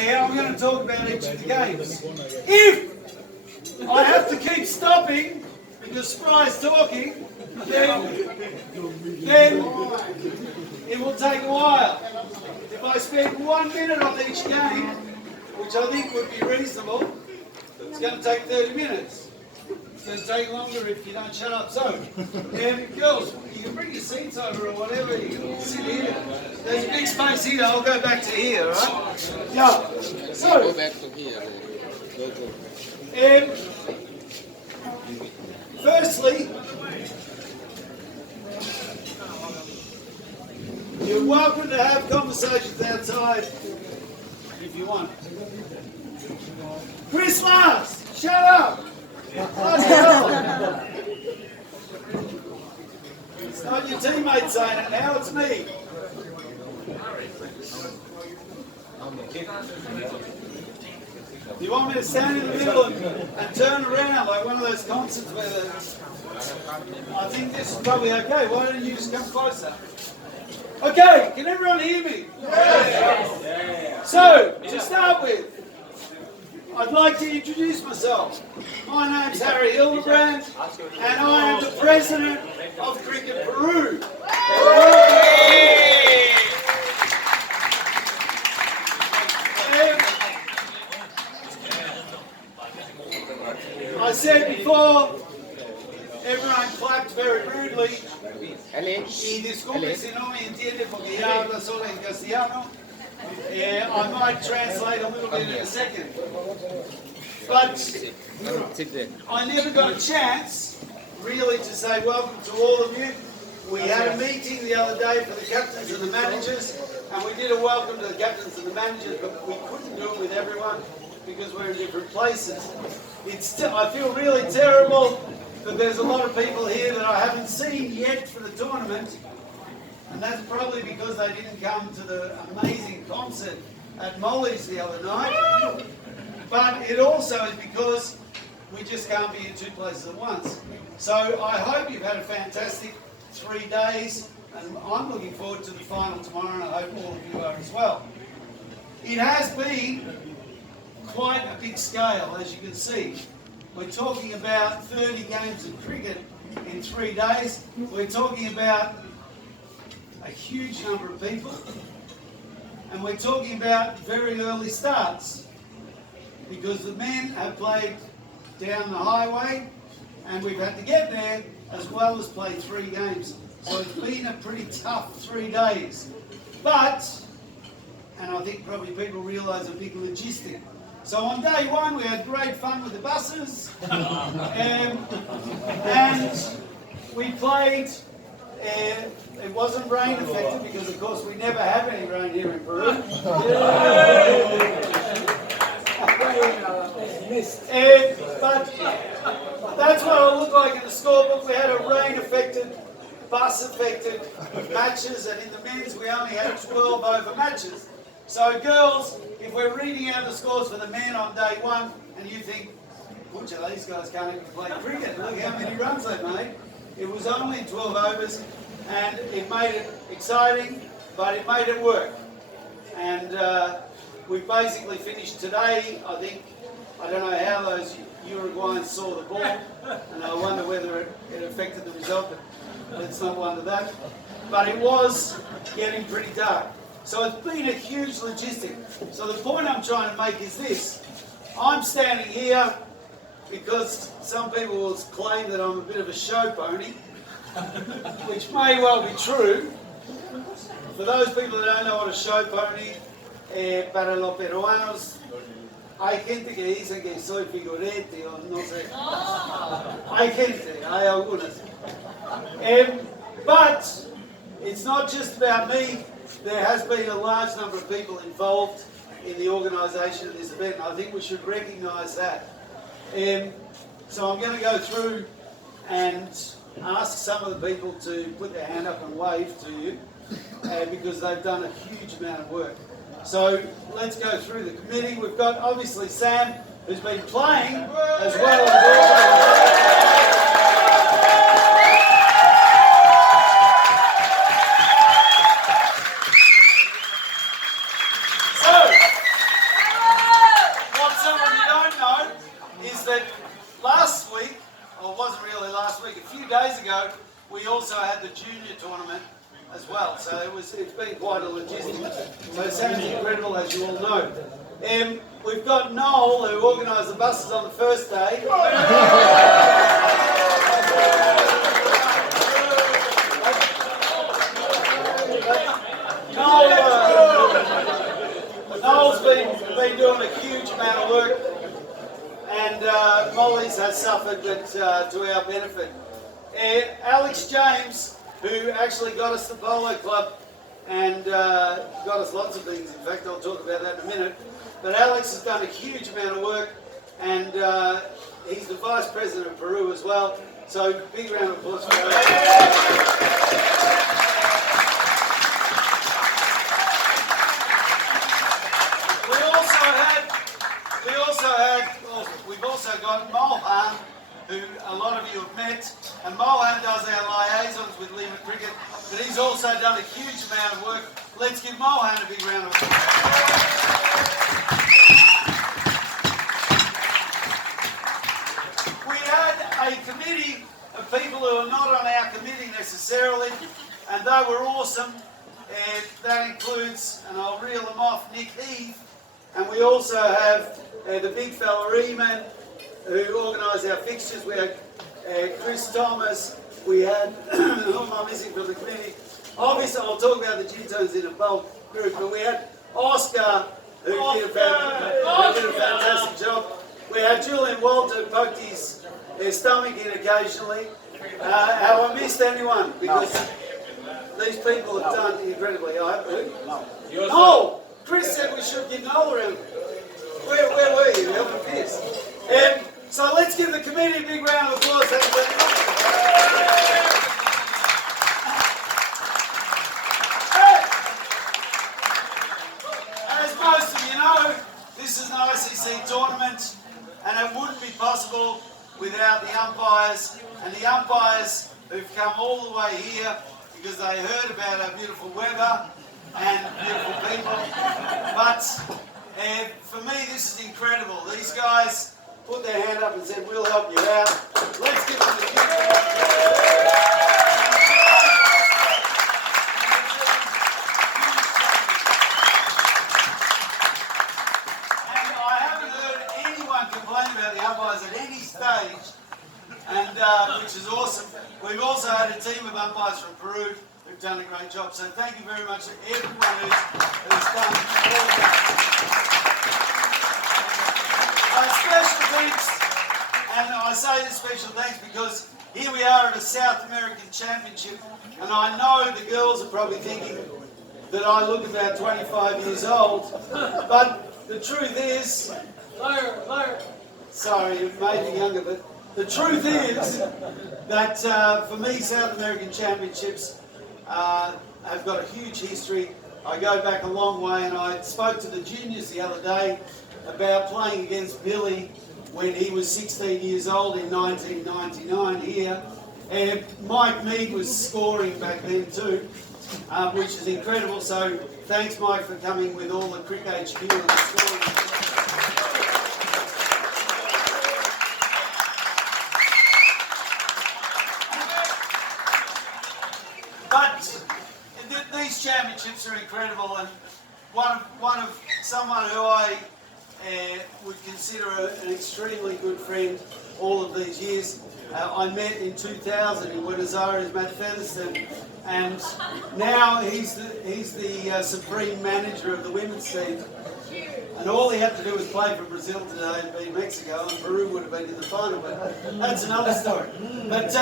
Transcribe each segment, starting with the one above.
Now I'm going to talk about each of the games. If I have to keep stopping because Spry's talking, then it will take a while. If I spend 1 minute on each game, which I think would be reasonable, it's going to take 30 minutes. It's going to take longer if you don't shut up. So, girls, you can bring your seats over or whatever. You can sit here. There's a big space here. I'll go back to here, right? Yeah. So, Go back to here. Firstly, you're welcome to have conversations outside if you want. Chris Last, shut up! Bloody hell. It's not your teammates saying it now, it's me. Do you want me to stand in the middle and turn around like one of those concerts where I think this is probably okay. Why don't you just come closer? Okay, can everyone hear me? Yes. So, to start with, I'd like to introduce myself. My name's Harry Hildebrand, and I am the President of Cricket Peru. I said before, everyone clapped very rudely. Y disculpe si no me entiende porque ya habla solo en castellano. I might translate a little bit in a second. But I never got a chance really to say welcome to all of you. We had a meeting the other day for the captains and the managers, and we did a welcome to the captains and the managers, but we couldn't do it with everyone because we're in different places. I feel really terrible that there's a lot of people here that I haven't seen yet for the tournament, and that's probably because they didn't come to the amazing concert at Molly's the other night. But it also is because we just can't be in two places at once. So I hope you've had a fantastic 3 days, and I'm looking forward to the final tomorrow, and I hope all of you are as well. It has been quite a big scale, as you can see. We're talking about 30 games of cricket in 3 days. We're talking about a huge number of people. And we're talking about very early starts. Because the men have played down the highway, and we've had to get there as well as play 3 games. So it's been a pretty tough 3 days. But, and I think probably people realise a big logistic. So on day 1 we had great fun with the buses, and we played, it wasn't rain affected because of course we never have any rain here in Peru. But that's what it looked like in the scorebook. We had a rain affected, bus affected matches, and in the men's we only had 12 over matches. So girls, if we're reading out the scores for the men on day 1, and you think, butcher, these guys can't even play cricket, look how many runs they made. It was only 12 overs, and it made it exciting, but it made it work. And we basically finished today, I think, I don't know how those Uruguayans saw the ball, and I wonder whether it affected the result, but let's not wonder that. But it was getting pretty dark. So it's been a huge logistic. So the point I'm trying to make is this. I'm standing here because some people will claim that I'm a bit of a show pony, which may well be true. For those people that don't know what a show pony, para los peruanos, hay gente que dice que soy figurete o no sé. Hay gente, hay algunas. But it's not just about me. There has been a large number of people involved in the organisation of this event, and I think we should recognise that. So I'm going to go through and ask some of the people to put their hand up and wave to you, because they've done a huge amount of work. So let's go through the committee. We've got obviously Sam, who's been playing as well as last week. A few days ago, we also had the junior tournament as well. So it's been quite a logistic. So it sounds incredible, as you all know. We've got Noel, who organised the buses on the first day. Noel's been doing a huge amount of work, and Molly's has suffered, but to our benefit. Alex James, who actually got us the polo club and got us lots of things. In fact, I'll talk about that in a minute. But Alex has done a huge amount of work, and he's the Vice President of Peru as well. So big round of applause for Alex. We've also got Mohan, who a lot of you have met, and Mohan does our liaisons with Lima Cricket, but he's also done a huge amount of work. Let's give Mohan a big round of applause. We had a committee of people who are not on our committee necessarily, and they were awesome. That includes, and I'll reel them off, Nick Heath, and we also have the big fella Eman, who organised our fixtures. We had Chris Thomas. We had, who am I missing from the committee? Obviously, I'll talk about the Gintos in a bulk group, but we had Oscar, who did a fantastic job. We had Julian Walter, who poked his stomach in occasionally. Have I missed anyone? Because these people have done incredibly. I hope. No! Chris said we should give Noel around. Where were you? Helping Pierce. So let's give the committee a big round of applause. As most of you know, this is an ICC tournament, and it wouldn't be possible without the umpires, and the umpires who've come all the way here because they heard about our beautiful weather and beautiful people. But for me, this is incredible. These guys put their hand up and said, we'll help you out. Let's give them the gift. And I haven't heard anyone complain about the umpires at any stage, and which is awesome. We've also had a team of umpires from Peru who've done a great job. So thank you very much to everyone who's done all of that. Special thanks, and I say this special thanks because here we are at a South American Championship, and I know the girls are probably thinking that I look about 25 years old, but the truth is, sorry, it made me younger, but the truth is that for me, South American Championships have got a huge history. I go back a long way, and I spoke to the juniors the other day about playing against Billy when he was 16 years old in 1999 here. And Mike Mead was scoring back then too, which is incredible. So thanks, Mike, for coming with all the Crick HQ and the scoring. But these championships are incredible, and one of someone who I would consider an extremely good friend all of these years. I met in 2000 in Buenos Aires, Matt Featherston, and now he's the supreme manager of the women's team. And all he had to do was play for Brazil today and beat Mexico, and Peru would have been in the final, but that's another story. But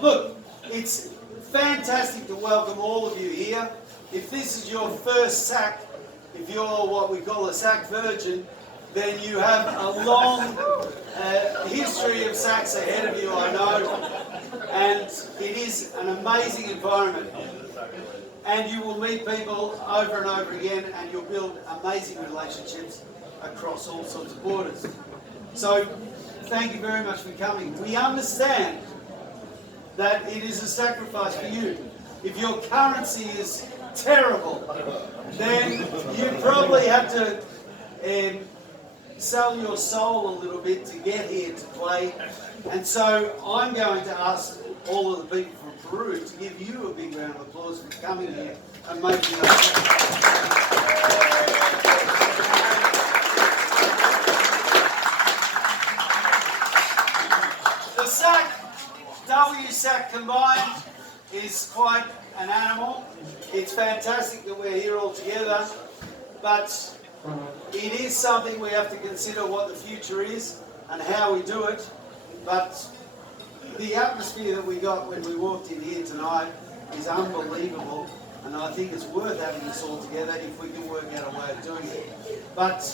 look, it's fantastic to welcome all of you here. If this is your first SAC, if you're what we call a SAC virgin, then you have a long history of SACs ahead of you, I know, and it is an amazing environment. And you will meet people over and over again, and you'll build amazing relationships across all sorts of borders. So, thank you very much for coming. We understand that it is a sacrifice for you. If your currency is terrible, then you probably have to sell your soul a little bit to get here to play. And so I'm going to ask all of the people from Peru to give you a big round of applause for coming here and making us. The SAC, WSAC combined is quite an animal. It's fantastic that we're here all together, but it is something we have to consider what the future is and how we do it. But the atmosphere that we got when we walked in here tonight is unbelievable, and I think it's worth having us all together if we can work out a way of doing it. But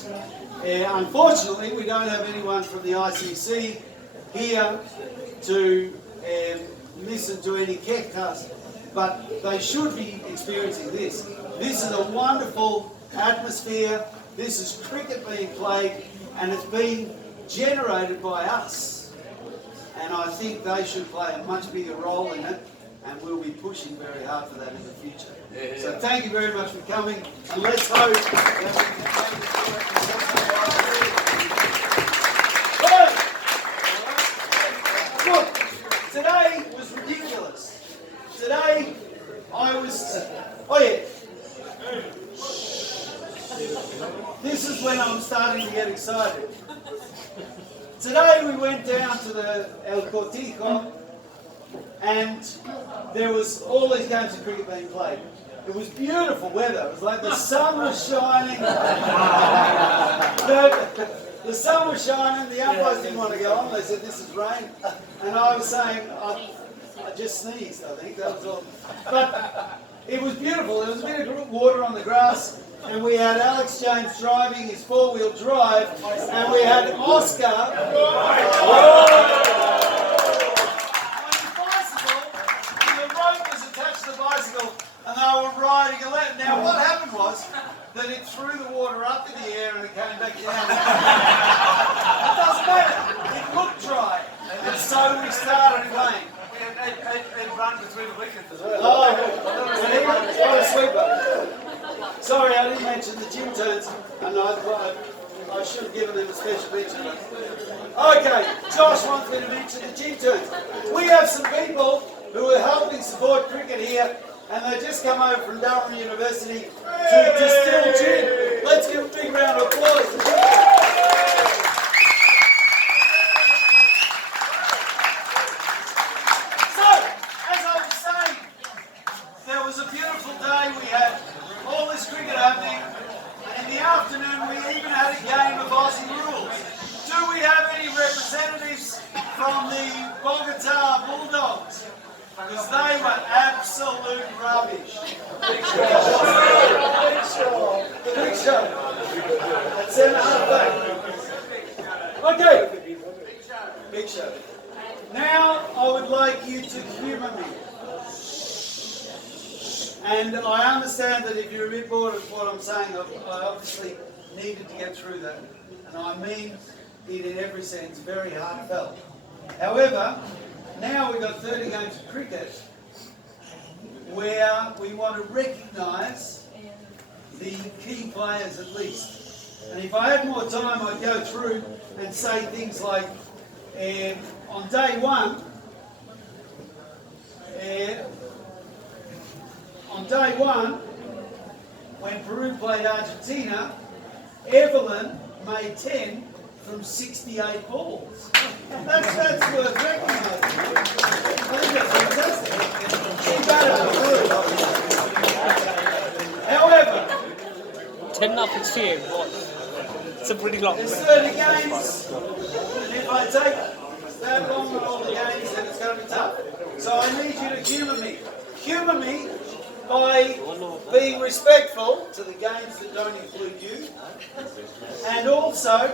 unfortunately, we don't have anyone from the ICC here to listen to any kekkas, but they should be experiencing this. This is a wonderful atmosphere. This is cricket being played, and it's being generated by us. And I think they should play a much bigger role in it, and we'll be pushing very hard for that in the future. So thank you very much for coming, and let's hope that we can make it work. Look, today was ridiculous. Today I was, this is when I'm starting to get excited. Today we went down to the El Cortijo, and there was all these games of cricket being played. It was beautiful weather. It was like the sun was shining. The sun was shining. The umpires didn't want to go on. They said, "This is rain," and I was saying, I just sneezed. I think that was all. But it was beautiful. There was a bit of water on the grass. And we had Alex James driving his four-wheel drive, and we had Oscar on his bicycle, and the rope was attached to the bicycle, and they were riding a left. Now what happened was that it threw the water up in the air and it came back down. It doesn't matter. It looked dry, and so we started playing. And run between the wickets as well. What a sweeper. Sorry, I didn't mention the gym turns, and I should have given them a special mention. Okay, Josh wants me to mention the gym turns. We have some people who are helping support cricket here, and they just come over from Durham University to Distill Gin. Let's give a big round of applause to them. So, as I was saying, there was a beautiful day. We had all this cricket happening, and in the afternoon we even had a game of Aussie rules. Do we have any representatives from the Bogota Bulldogs? Because they were absolute rubbish. Big show. That's in Okay. Big show. Now I would like you to humour me. And I understand that if you're a bit bored of what I'm saying, I obviously needed to get through that. And I mean it in every sense, very heartfelt. However, now we've got 30 games of cricket where we want to recognise the key players at least. And if I had more time, I'd go through and say things like, on day one, when Peru played Argentina, Evelyn made 10 from 68 balls. That's worth recognising. I think that's fantastic. She batted Peru. However, 10 up 68, what? It's a pretty long. There's 30 games, and if I take that long on all the games, then it's going to be tough. So I need you to humour me. Humour me by being respectful to the games that don't include you, and also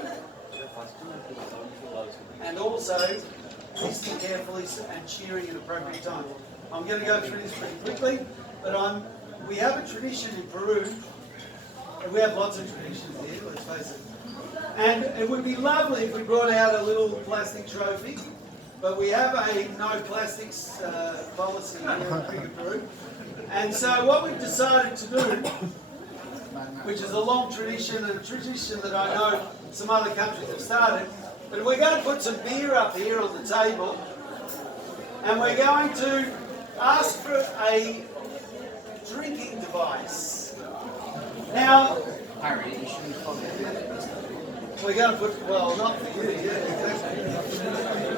listening carefully and cheering at appropriate times. I'm going to go through this pretty quickly, but we have a tradition in Peru, and we have lots of traditions here, let's face it. And it would be lovely if we brought out a little plastic trophy, but we have a no plastics policy here in Peru. And so what we've decided to do, which is a long tradition and a tradition that I know some other countries have started. But we're going to put some beer up here on the table, and we're going to ask for a drinking device. Now, we're going to put, well, not for you, yeah, exactly.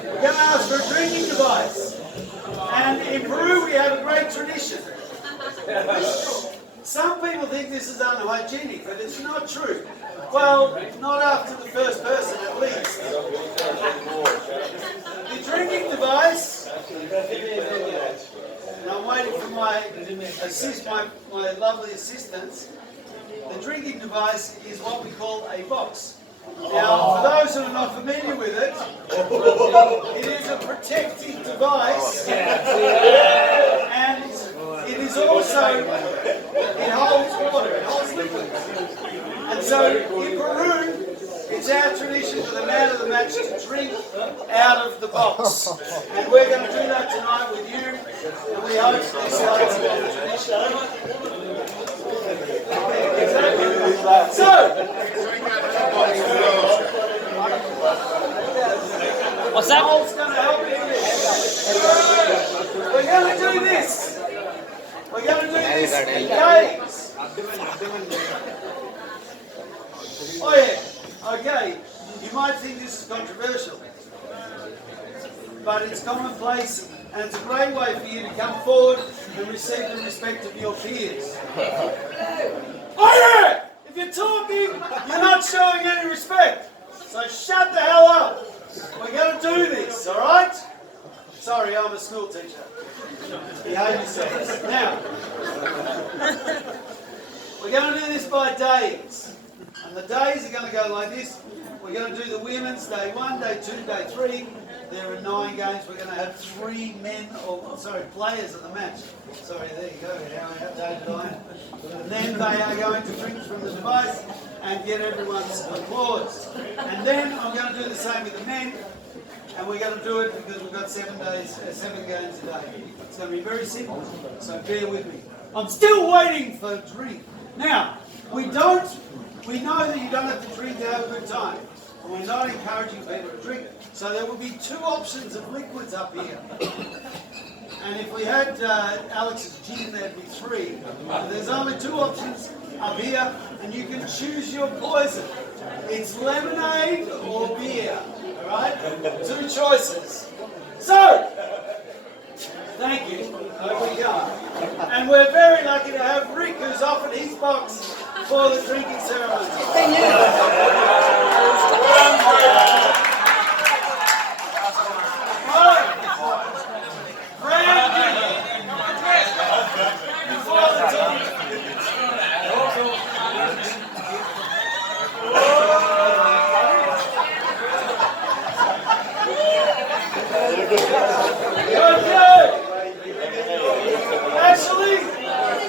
We're going to ask for a drinking device. And in Peru we have a great tradition. Some people think this is unhygienic, but it's not true. Well, not after the first person at least. The drinking device, and I'm waiting for my lovely assistants. The drinking device is what we call a box. Now, for those who are not familiar with it, it is a protective device, and it is also, it holds water, it holds liquids. And so in Peru, it's our tradition for the man of the match to drink out of the box. And we're going to do that tonight with you, and we hope this starts a tradition. So, what's that? Noel's going to help me with this. We're going to do this. We're going to do this in games. Oh yeah, okay. You might think this is controversial, but it's commonplace, and it's a great way for you to come forward and receive the respect of your peers. Oh yeah! If you're talking, you're not showing any respect. So shut the hell up. We're going to do this, all right? Sorry, I'm a school teacher. Behave yourselves. Now, we're going to do this by days. And the days are going to go like this. We're going to do the women's day 1, day 2, day 3. There are 9 games. We're going to have 3 players of the match. Sorry, there you go. And then they are going to drink from the device and get everyone's applause. And then I'm going to do the same with the men. And we're going to do it because we've got 7 games a day. It's going to be very simple. So bear with me. I'm still waiting for a drink. Now, we know that you don't have to drink to have a good time. And we're not encouraging people to drink. So there will be 2 options of liquids up here. And if we had Alex's gin, there'd be 3. But there's only 2 options up here, and you can choose your poison. It's lemonade or beer, all right? 2 choices. So, thank you. Over we go. And we're very lucky to have Rick, who's offered his box for the drinking ceremony.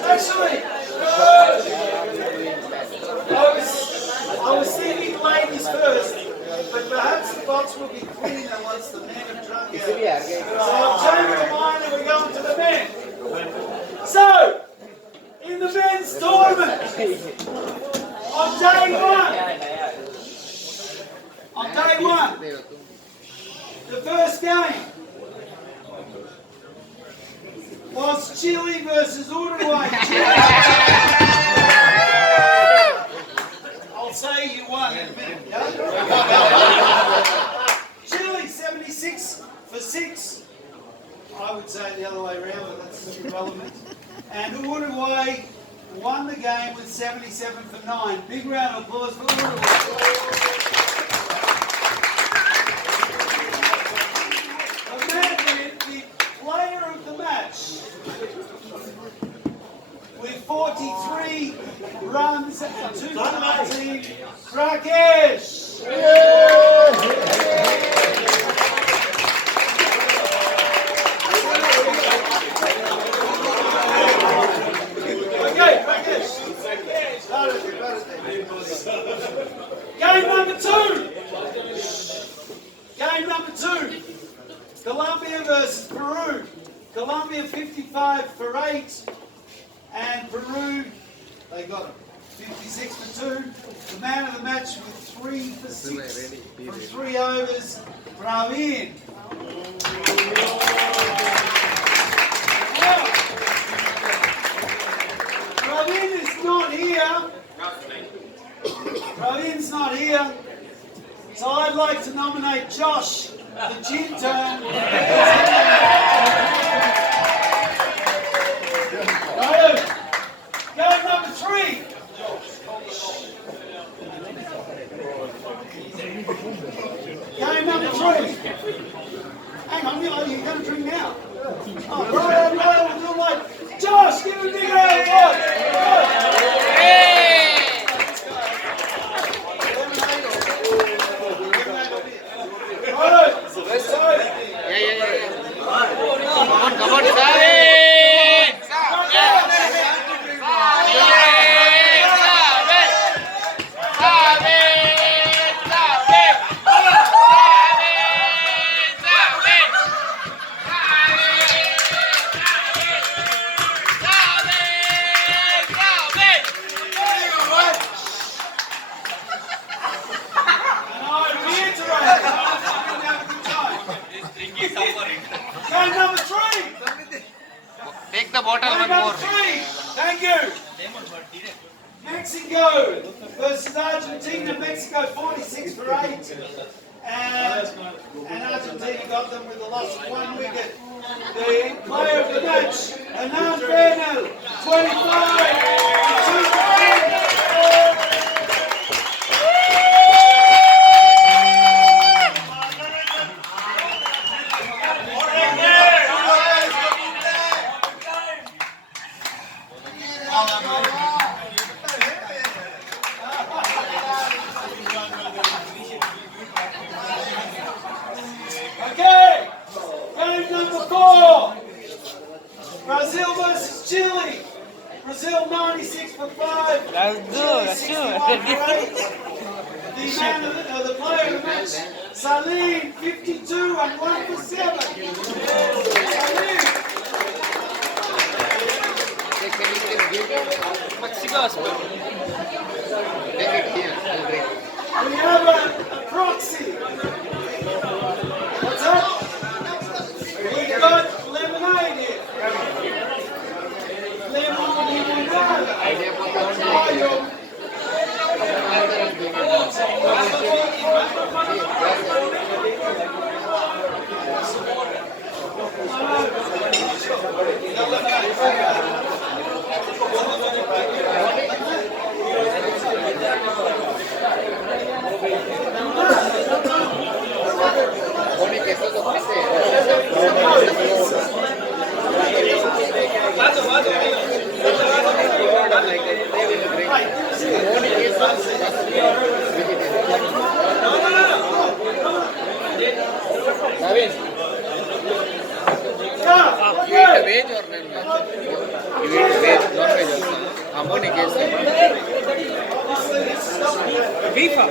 Actually, I was thinking ladies first, but perhaps the box will be cleaner once the men have drunk out. So I'm changing my mind and we're going to the men. So, in the men's tournament, on day 1, the first game was Chile versus Uruguay. I'll say you won in a minute. Yeah? Chile 76 for 6. I would say the other way around, but that's irrelevant. And Uruguay won the game with 77 for 9. Big round of applause for Uruguay. The player of the match with 43 runs and 2 penalties, Rakesh. Okay, Rakesh. Game number 2. Game number 2. Colombia versus Peru. Colombia 55 for 8, and Peru, they got it, 56 for 2. The man of the match with 3 for 6 from 3 overs, Praveen. Now, Praveen is not here. Praveen's not here. So I'd like to nominate Josh, the gin turn. Game number 3. Game number 3. Hang on, you're going to drink now. Oh, right, we'll do like Josh, give him a big round of applause. Come on, Game number 3. Take the bottle Game one number more. 3. Thank you. Mexico versus Argentina. Mexico 46 for 8. And Argentina got them with a loss of 1 wicket. The player of the match, Hernan Bernal, 25 for 2. Okay, game number 4. Brazil versus Chile. Brazil 96 for 5. Let's do Chile it. 61 for 8. The player of the match, Salim 52 and 1 for 7. Salim. Mexico. We have a proxy. What's up? We got lemonade here. Limonada. Veg or non-veg? You eat veg, non-veg also. Ammonic acid. Beef. No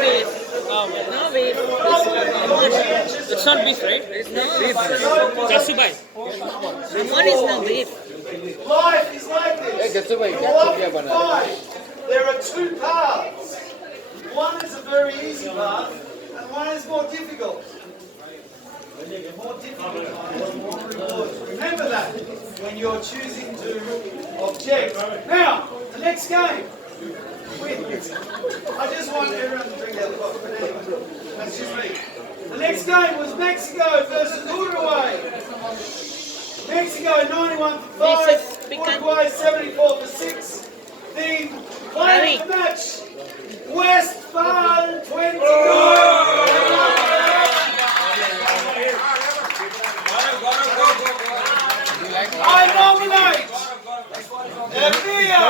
beef. It's not beef, right? It's not beef. Jasubai. One is no beef. Life is like this. There are 2 paths. One is a very easy path, and one is more difficult. More difficult path, more rewards. Remember that when you're choosing to object. Now, the next game. I just want everyone to drink out of the bottle, but anyway, that's just me. The next game was Mexico versus Uruguay. Mexico 91 for 5, Uruguay 74 for 6. The player of the match, Westphal 29. I nominate Evia.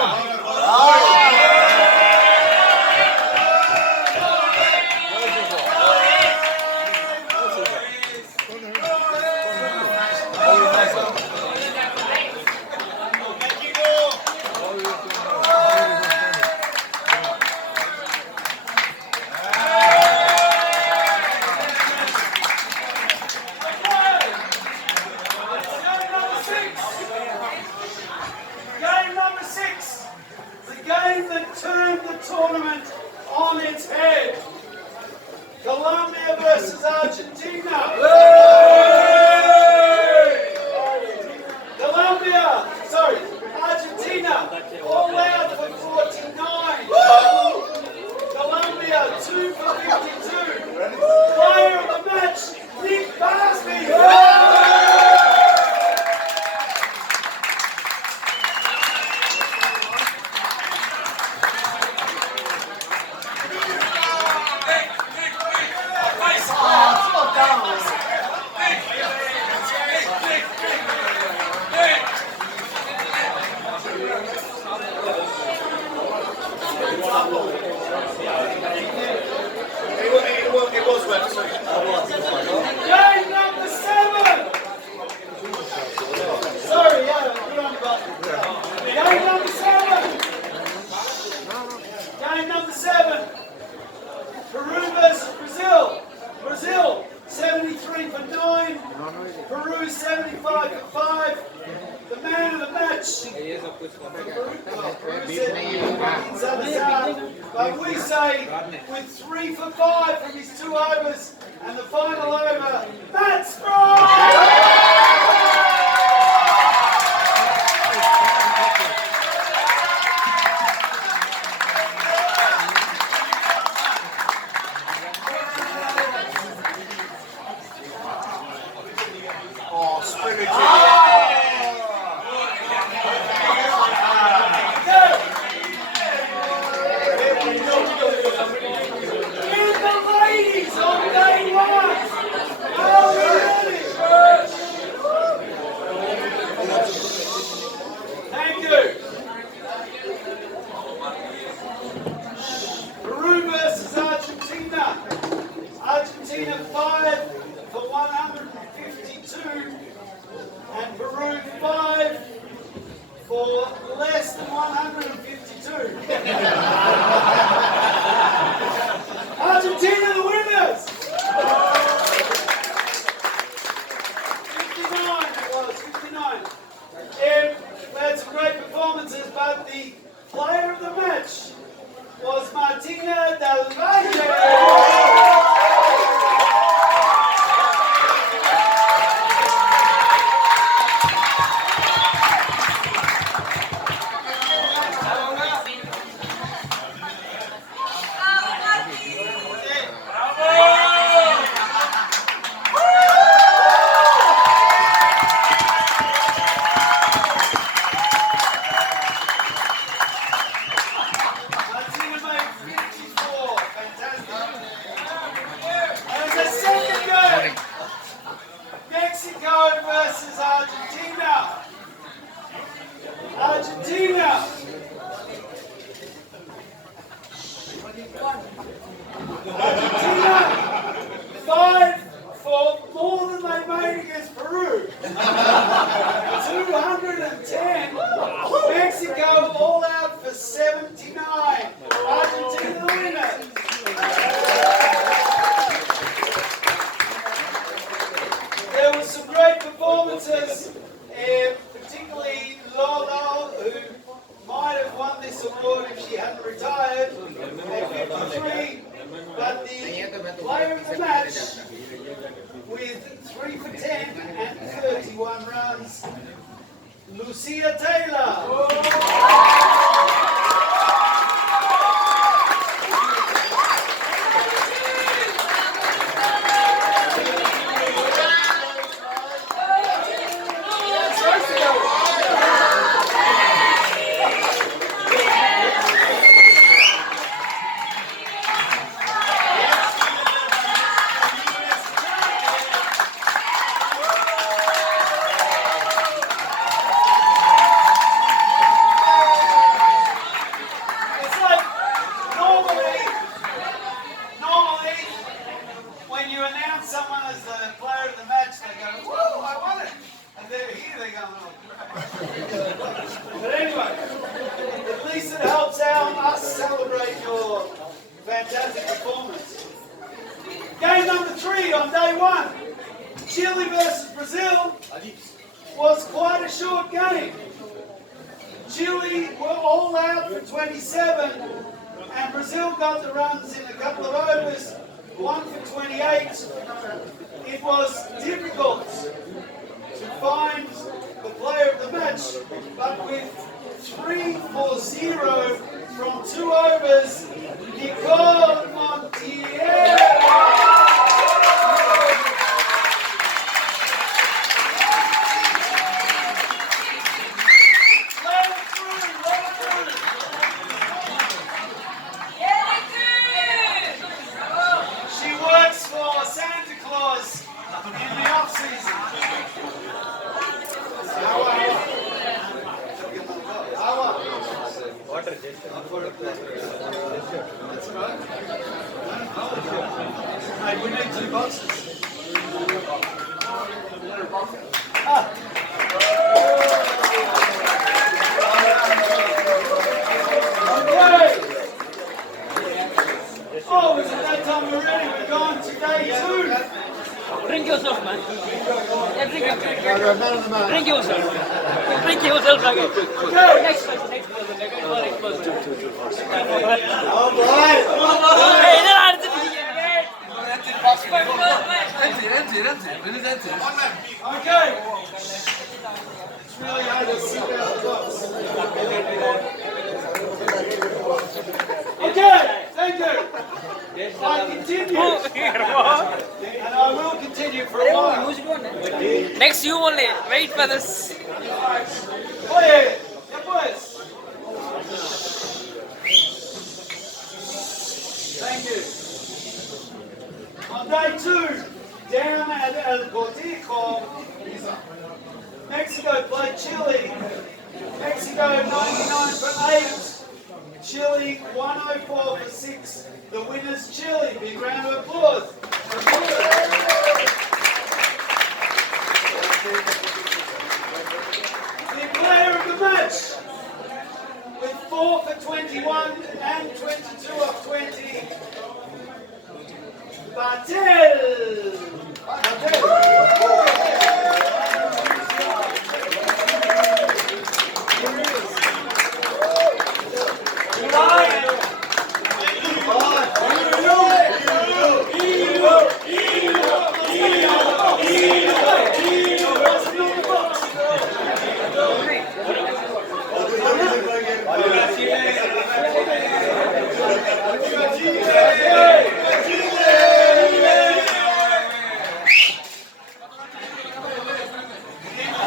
on its head. Colombia versus Argentina. Argentina, all out for 49. Colombia, 2 for 52. Player of the match, Nick Barsby. Game number 7. Sorry, put on the button. Game number 7. Game number 7. Peru versus Brazil. Brazil 73 for 9. Peru 75 for 5. The man of the match. But we say with 3 for 5 from his 2 overs and the final over, Matt Sprott! Argentina 5 for 152 and Peru 5 for less than 152. Argentina the winners! 59 it was, 59. We had some great performances, but the player of the match was Martina Del Valle. Mexico versus Argentina. Argentina. Argentina 5 for more than they made against Peru. 210. Mexico all out for 79. Argentina the winner. There were some great performances, particularly Lolo, who might have won this award if she hadn't retired at 53, but the player of the match with 3 for 10 and 31 runs, Lucia Taylor. When you announce someone as the player of the match, they go, whoa, I won it. And they're here, they go, oh, crap. But anyway, at least it helps out us celebrate your fantastic performance. Game number 3 on day 1, Chile versus Brazil, was quite a short game. Chile were all out for 27 And Brazil got the runs in a couple of overs, 1 for 28. It was difficult to find the player of the match, but with 3 for 0 from 2 overs, Nicole Montiel. She works for Santa Claus in the off season. That's right. Hey, we need 2 boxes. Okay. Oh, is it that time already? We're going to day 2. Drink yourself, man. Yeah, drink yourself. Drink yourself, again. Okay. Next person, next person. Next person. Hey, then I did it okay. It's really hard to see out the box. Okay, thank you. I continue. And I will continue for a while. Next, you only. Wait for this. Oye, ya pues. Thank you. On day 2, down at El Cortijo, Mexico played Chile. Mexico 99 for 8. Chile 104 for 6. The winner's Chile. Big round of applause. The player of the match with 4 for 21 and 22 of 20. Bartel.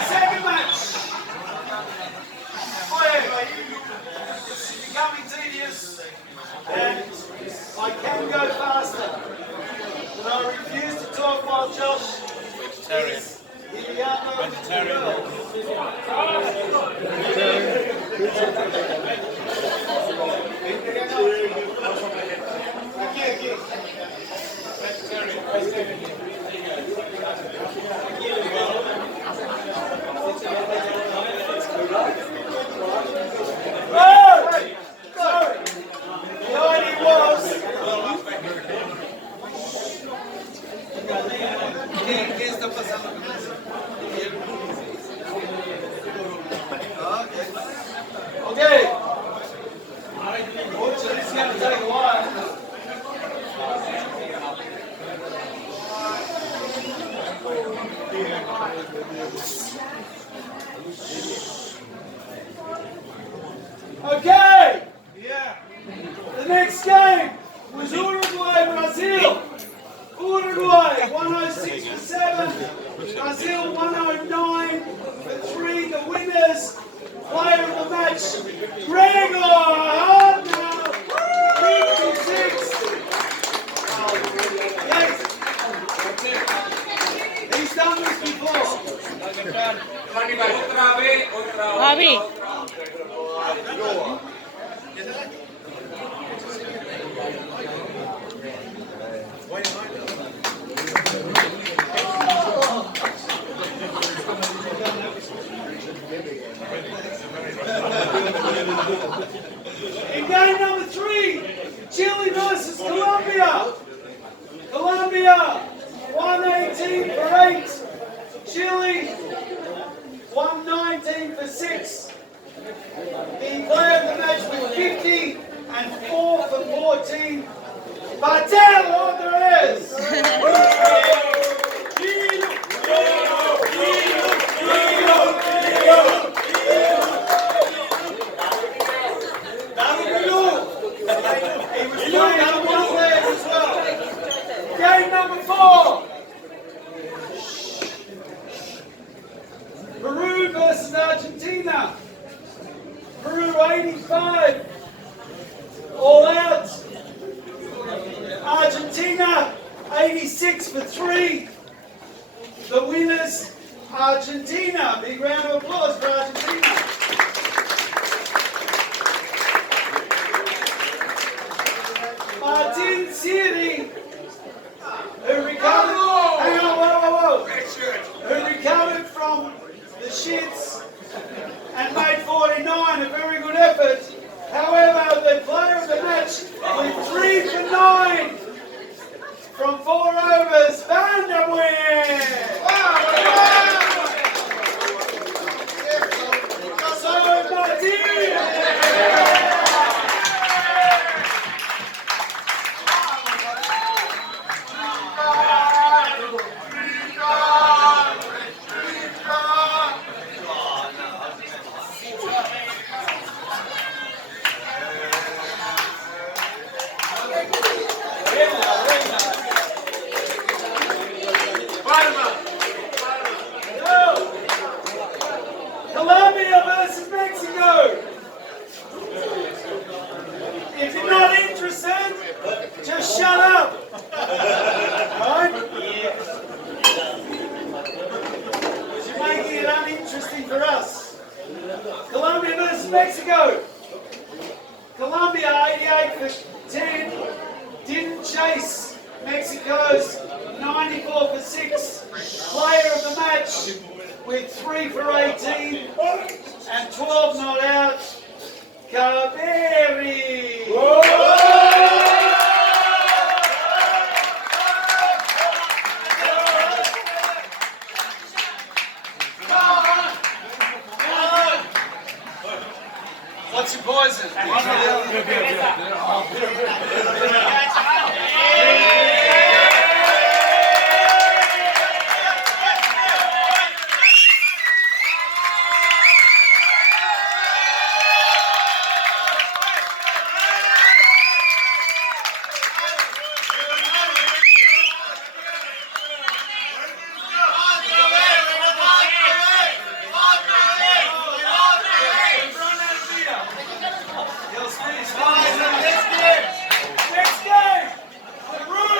Second match. This is becoming tedious and I can go faster. But I refuse to talk while Josh is in the Sorry. The idea was ¿Qué está pasando con eso? Okay. So this is going to take a while. Okay. Yeah. The next game was Uruguay Brazil. Uruguay 106 for 7. Brazil 109 for 3. The winners. Player of the match, Gregor Hardnell, 56. Yes. He's done this before. Javi. In game number 3, Chile versus Colombia. Colombia 118 for 8. Chile 119 for 6. Patel otra vez. Game number 4. Peru versus Argentina. Peru 85. All out. Argentina 86 for 3. The winners, Argentina. Big round of applause for Argentina. Martin Siri, who recovered, hang on, whoa. Who recovered from the shits and made 49, a very good effort. However, the player of the match with 3 for 9 from 4 overs, Van der Weer. So, Martin. Colombia versus Mexico. If you're not interested, just shut up. Alright? Because you're making it uninteresting for us. Colombia versus Mexico. Colombia 88 for 10. Didn't chase Mexico's 94 for 6. Player of the match with 3 for 18 and 12 not out, Kaveri. What's your poison? Next game, Peru,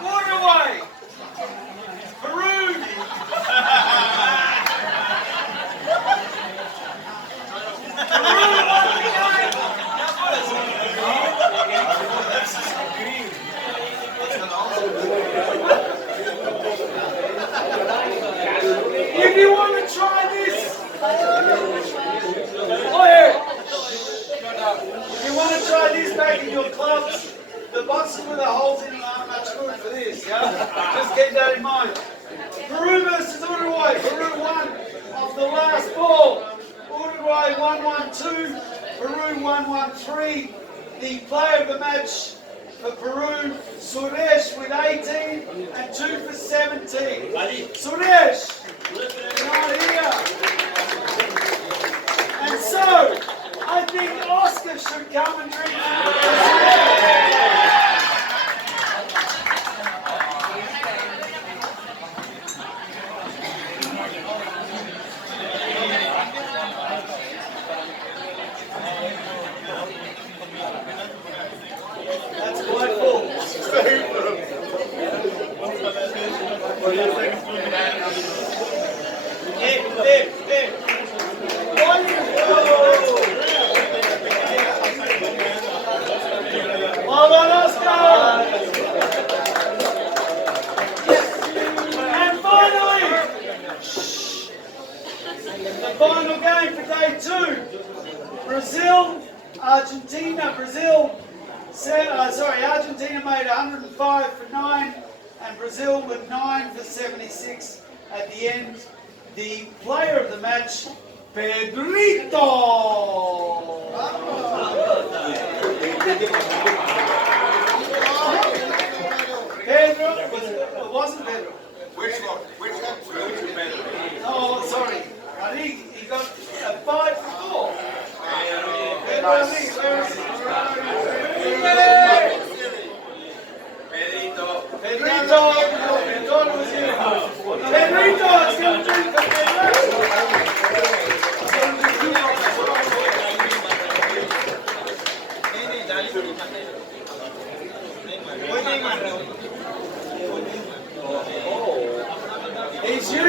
Uruguay. Peru. If you want to try this, if you want to try this back in your clubs, the boxes with the holes in it aren't much good for this, yeah? Just keep that in mind. Peru versus Uruguay. Peru won off the last ball. Uruguay 1-1-2. Peru 1-1-3. The player of the match for Peru, Suresh with 18 and 2 for 17. Suresh, not here. And so, I think Oscar should come and drink. That's quite full. Well done, Oscar! And finally, the final game for day 2. Brazil, Argentina. Argentina made 105 for 9 and Brazil with 9 for 76 at the end. The player of the match, Pedrito! Pedrito, Pedrito, It's you.